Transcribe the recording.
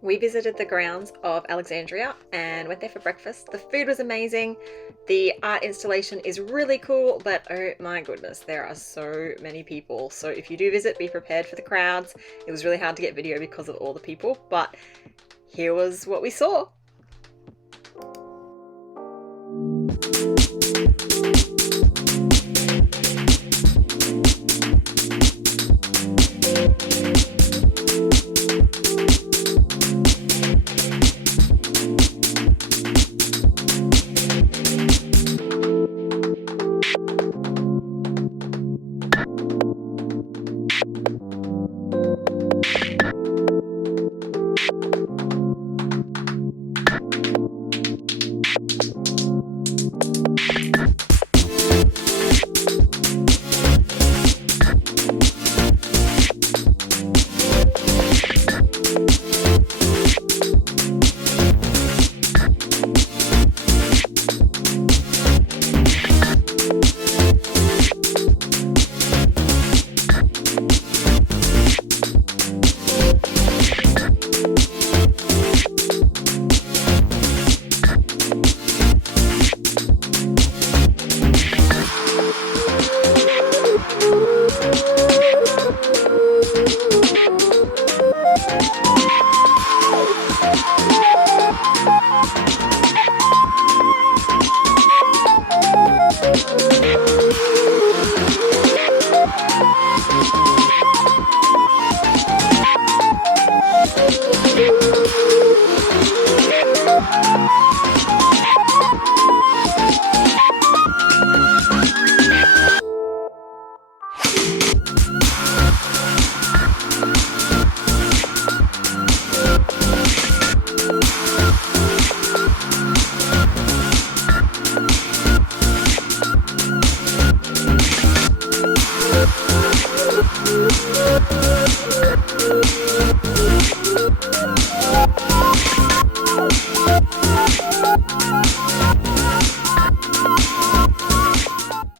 We visited the Grounds of Alexandria and went there for breakfast. The food was amazing. The art installation is really cool, but oh my goodness, there are so many people. So if you do visit, be prepared for the crowds. It was really hard to get video because of all the people, but here was what we saw.